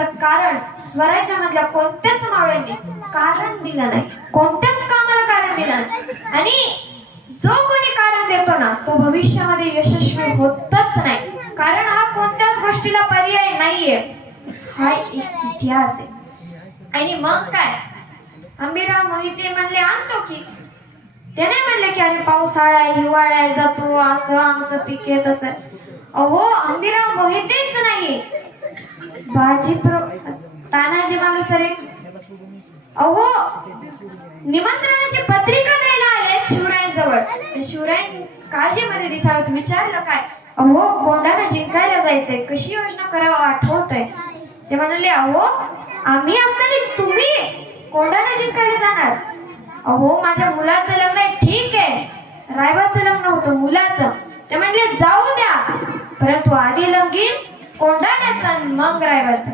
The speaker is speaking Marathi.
याचं कारण स्वराज्यामधल्या कोणत्याच मावळ्यांनी कारण दिलं नाही, कोणत्याच कामाला कारण दिलं नाही. आणि जो कोणी कारण देतो ना तो भविष्यामध्ये यशस्वी होतच नाही, कारण हा कोणत्याच गोष्टीला पर्याय नाहीये. हा एक इतिहास आहे. आणि मग काय, अंबिराव मोहिते म्हणले आणतो की, ते नाही म्हणले की अरे पावसाळा हिवाळा जातो असं आमचं पीक येत असं. अहो अंबिराव मोहितेच नाही, तानाजी मालुसरे अहो निमंत्रणाची पत्रिका द्यायला आले शिवरायांजवळ. शिवराय काळजीमध्ये दिसावत विचारलं काय, अहो कोंढाणा जिंकायला जायचंय, कशी योजना करावं आठवतंय. ते म्हणाले अहो आम्ही असताना तुम्ही कोंढाणा जिंकायला जाणार. अहो माझ्या मुलाचं लग्न आहे. ठीक आहे, रायबाचं लग्न होतं मुलाचं. ते म्हणले जाऊ द्या, परंतु आधी लगीन कोंढाण्याचं मग रायबाचं.